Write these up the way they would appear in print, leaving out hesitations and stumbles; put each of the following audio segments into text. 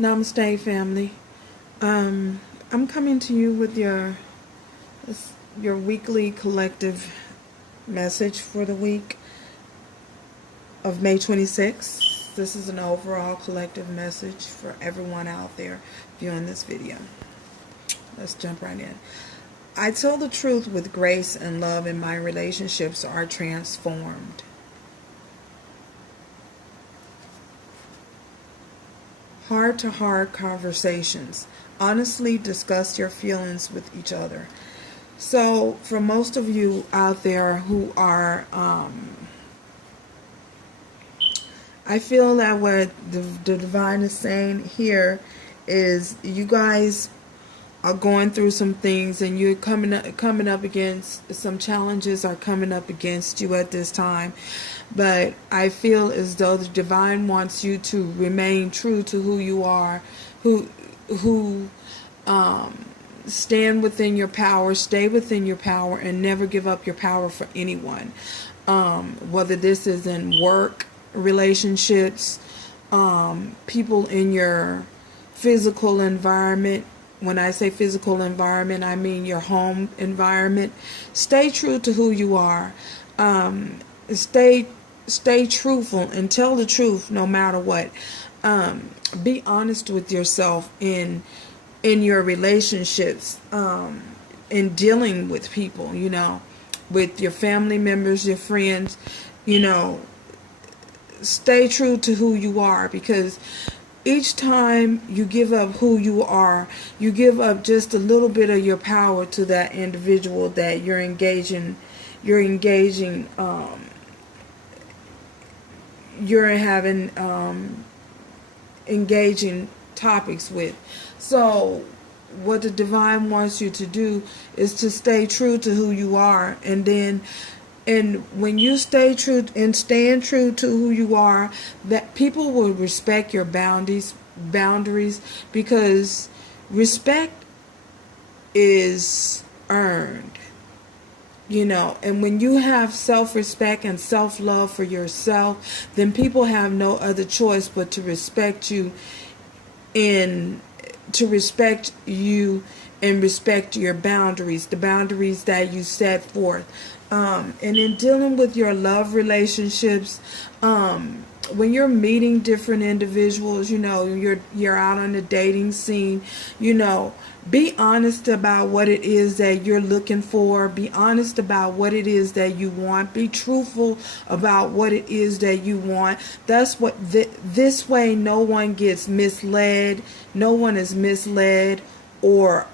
Namaste, family. I'm coming to you with your weekly collective message for the week of May 26th. This is an overall collective message for everyone out there viewing this video. Let's jump right in. I tell the truth with grace and love, and my relationships are transformed. Heart-to-heart conversations. Honestly discuss your feelings with each other. So for most of you out there who are, I feel that what the divine is saying here is you guys are going through some things, and you're coming up against some challenges are coming up against you at this time. But I feel as though the divine wants you to remain true to who you are, who stand within your power, stay within your power, and never give up your power for anyone. Whether this is in work, relationships, people in your physical environment. When I say physical environment, I mean your home environment. Stay true to who you are. Stay truthful and tell the truth no matter what. Be honest with yourself in your relationships, in dealing with people, with your family members, your friends, stay true to who you are, because each time you give up who you are, you give up just a little bit of your power to that individual that you're engaging engaging topics with. So what the divine wants you to do is to stay true to who you are, and when you stay true and stand true to who you are, that people will respect your boundaries, because respect is earned. And when you have self-respect and self-love for yourself, then people have no other choice but to respect you and respect your boundaries, the boundaries that you set forth. And in dealing with your love relationships, when you're meeting different individuals, you're out on the dating scene, be honest about what it is that you're looking for. Be honest about what it is that you want. Be truthful about what it is that you want. That's what this way no one gets misled. No one is misled, or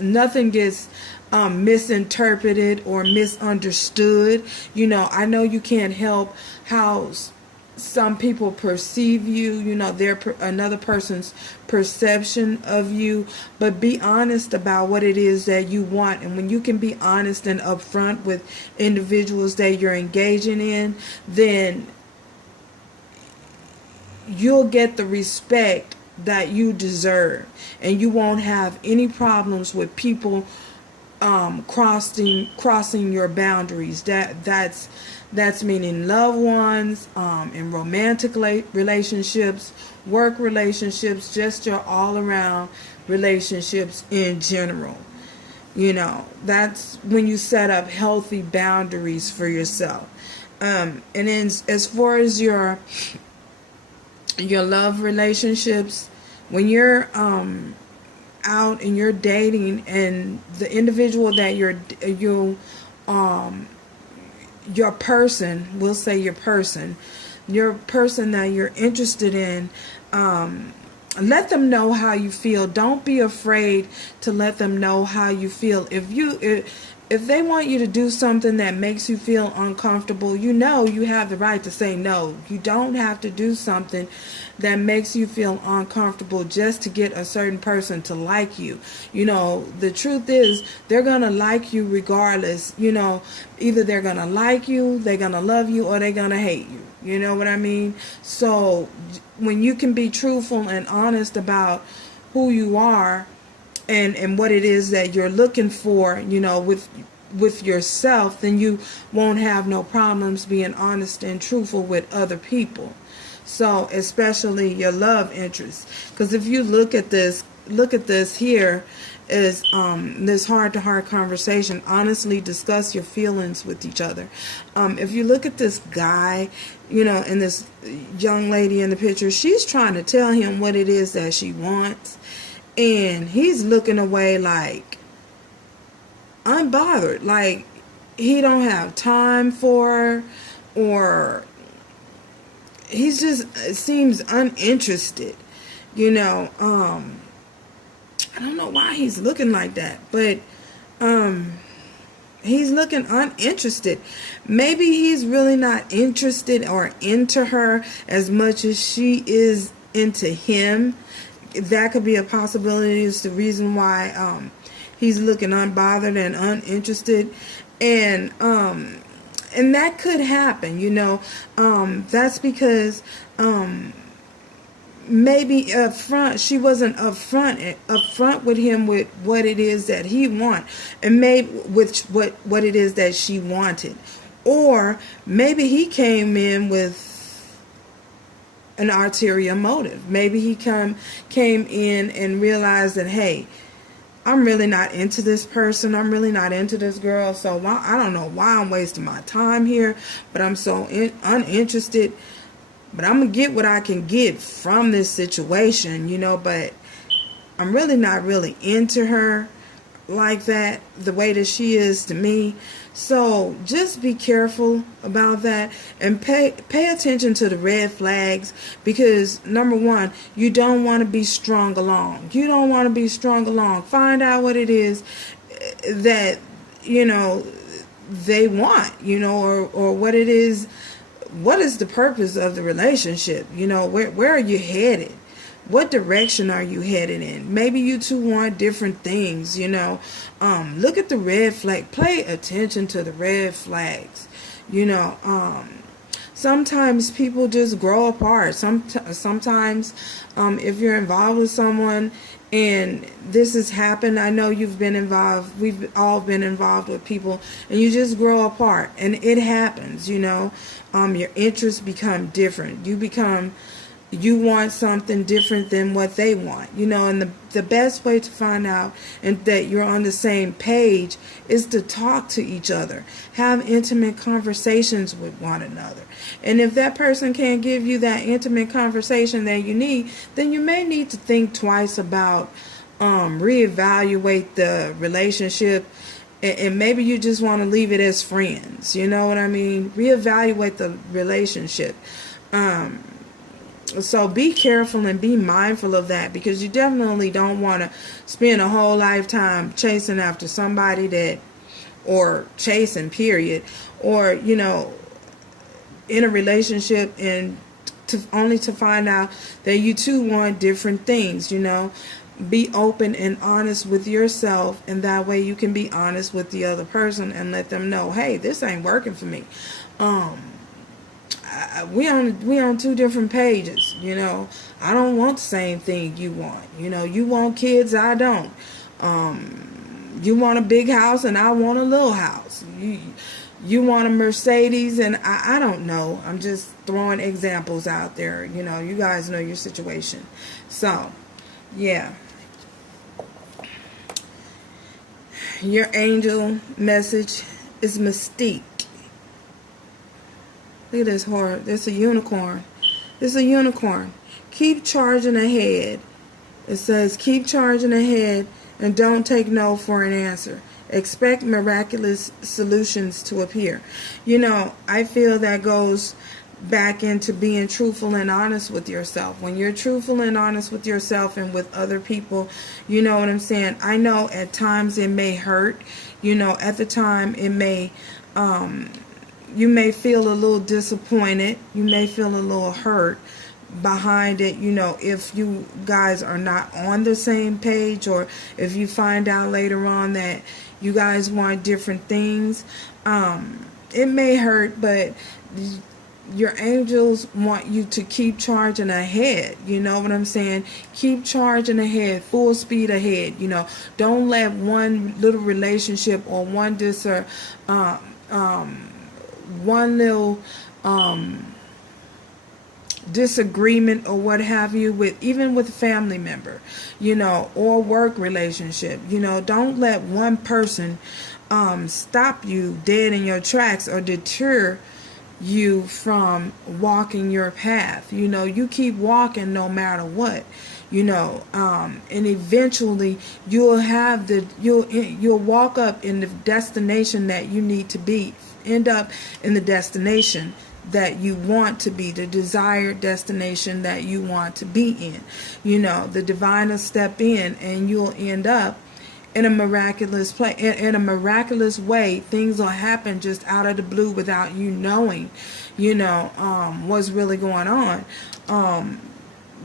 nothing gets misinterpreted or misunderstood. I know you can't help how some people perceive you, another person's perception of you, but be honest about what it is that you want. And when you can be honest and upfront with individuals that you're engaging in, then you'll get the respect that you deserve, and you won't have any problems with people crossing your boundaries. That's meaning loved ones, in romantic relationships, work relationships, just your all around relationships in general. That's when you set up healthy boundaries for yourself. And then as far as your love relationships, when you're out and you're dating, and the individual that your person, we'll say your person that you're interested in, let them know how you feel. Don't be afraid to let them know how you feel. If they want you to do something that makes you feel uncomfortable, you have the right to say no. You don't have to do something that makes you feel uncomfortable just to get a certain person to like you. The truth is, they're going to like you regardless. Either they're going to like you, they're going to love you, or they're going to hate you. You know what I mean? So when you can be truthful and honest about who you are, and what it is that you're looking for, with yourself, then you won't have no problems being honest and truthful with other people. So especially your love interest, because if you look at this here is this heart-to-heart conversation. Honestly discuss your feelings with each other. If you look at this guy, and this young lady in the picture, she's trying to tell him what it is that she wants, and he's looking away like unbothered, like he don't have time for her, or he's just seems uninterested. I don't know why he's looking like that, but he's looking uninterested. Maybe he's really not interested or into her as much as she is into him. That could be a possibility. It's the reason why he's looking unbothered and uninterested, and that could happen. That's because maybe upfront she wasn't upfront with him with what it is that he want, and maybe with what it is that she wanted, or maybe he came in with an ulterior motive. Maybe he came in and realized that, hey, I'm really not into this person. I'm really not into this girl. So I don't know why I'm wasting my time here, but I'm so uninterested. But I'm going to get what I can get from this situation, but I'm really not really into her like that, the way that she is to me. So just be careful about that, and pay attention to the red flags, because number one, you don't want to be strung along. You don't want to be strung along. Find out what it is that, they want, or what it is. What is the purpose of the relationship? Where are you headed? What direction are you headed in? Maybe you two want different things, Look at the red flag. Pay attention to the red flags. Sometimes people just grow apart. Sometimes if you're involved with someone and this has happened, I know you've been involved. We've all been involved with people, and you just grow apart, and it happens. Your interests become different. You want something different than what they want, and the best way to find out and that you're on the same page is to talk to each other, have intimate conversations with one another. And if that person can't give you that intimate conversation that you need, then you may need to think twice about reevaluate the relationship, and maybe you just want to leave it as friends. You know what I mean? Reevaluate the relationship. So be careful and be mindful of that, because you definitely don't want to spend a whole lifetime chasing after somebody or chasing period, or, in a relationship and only to find out that you two want different things, Be open and honest with yourself, and that way you can be honest with the other person and let them know, hey, this ain't working for me. We on two different pages. I don't want the same thing you want. You want kids, I don't. You want a big house and I want a little house. You want a Mercedes and I don't know. I'm just throwing examples out there. You guys know your situation. So, yeah. Your angel message is mystique. Look at this horse. There's a unicorn. There's a unicorn. Keep charging ahead. It says, keep charging ahead and don't take no for an answer. Expect miraculous solutions to appear. I feel that goes back into being truthful and honest with yourself. When you're truthful and honest with yourself and with other people, you know what I'm saying? I know at times it may hurt. At the time it may, you may feel a little disappointed. You may feel a little hurt behind it, if you guys are not on the same page, or if you find out later on that you guys want different things. It may hurt, but your angels want you to keep charging ahead. You know what I'm saying? Keep charging ahead, full speed ahead. Don't let one little relationship or one little disagreement or what have you, with even with a family member, or work relationship. Don't let one person stop you dead in your tracks or deter you from walking your path. You keep walking no matter what. And eventually you'll walk up in the destination that you need to be, end up in the destination that you want to be, the desired destination that you want to be in. The divine will step in and you'll end up in a miraculous place, in a miraculous way. Things will happen just out of the blue without you knowing, what's really going on.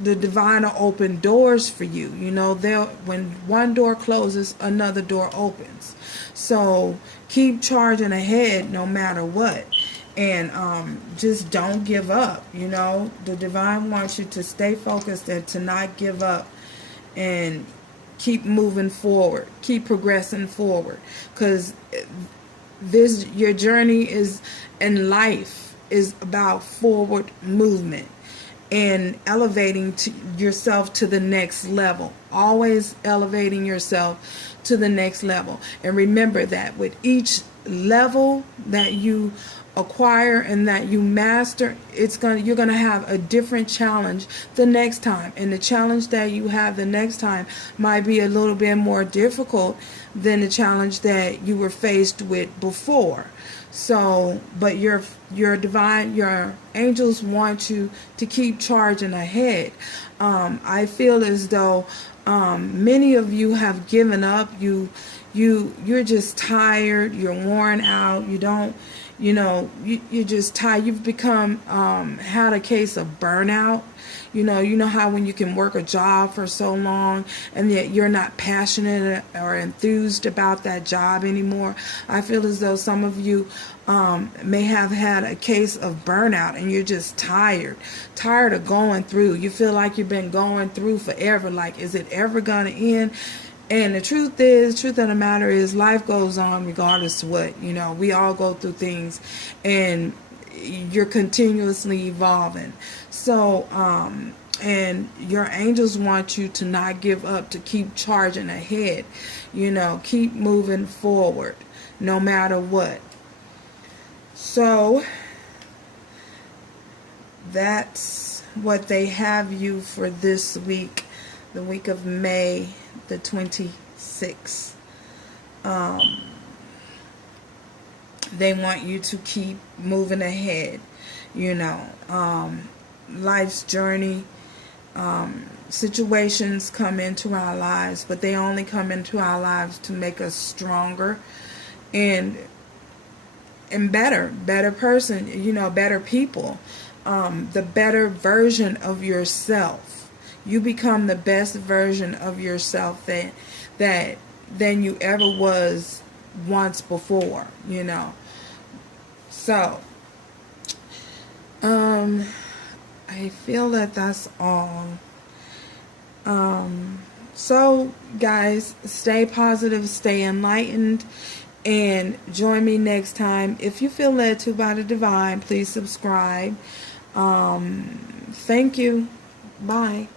The divine will open doors for you. When one door closes, another door opens. So keep charging ahead no matter what. And just don't give up. The divine wants you to stay focused and to not give up, and keep moving forward, keep progressing forward, because your journey is in life is about forward movement and elevating yourself to the next level. Always elevating yourself to the next level. And remember that with each level that you acquire and that you master, you're gonna have a different challenge the next time. And the challenge that you have the next time might be a little bit more difficult than the challenge that you were faced with before. So, but your angels want you to keep charging ahead. I feel as though many of you have given up. You're just tired. You're worn out. You're just tired. You've become had a case of burnout. You know how when you can work a job for so long and yet you're not passionate or enthused about that job anymore. I feel as though some of you may have had a case of burnout and you're just tired of going through. You feel like you've been going through forever. Like, is it ever going to end? And the truth of the matter is, life goes on regardless of what. We all go through things, and you're continuously evolving. So, and your angels want you to not give up, to keep charging ahead. Keep moving forward, no matter what. So, that's what they have you for this week, the week of May the 26th. They want you to keep moving ahead. Life's journey, situations come into our lives, but they only come into our lives to make us stronger and better person, better people, the better version of yourself. You become the best version of yourself than you ever was once before, So, I feel that that's all. So, guys, stay positive, stay enlightened, and join me next time. If you feel led to by the divine, please subscribe. Thank you. Bye.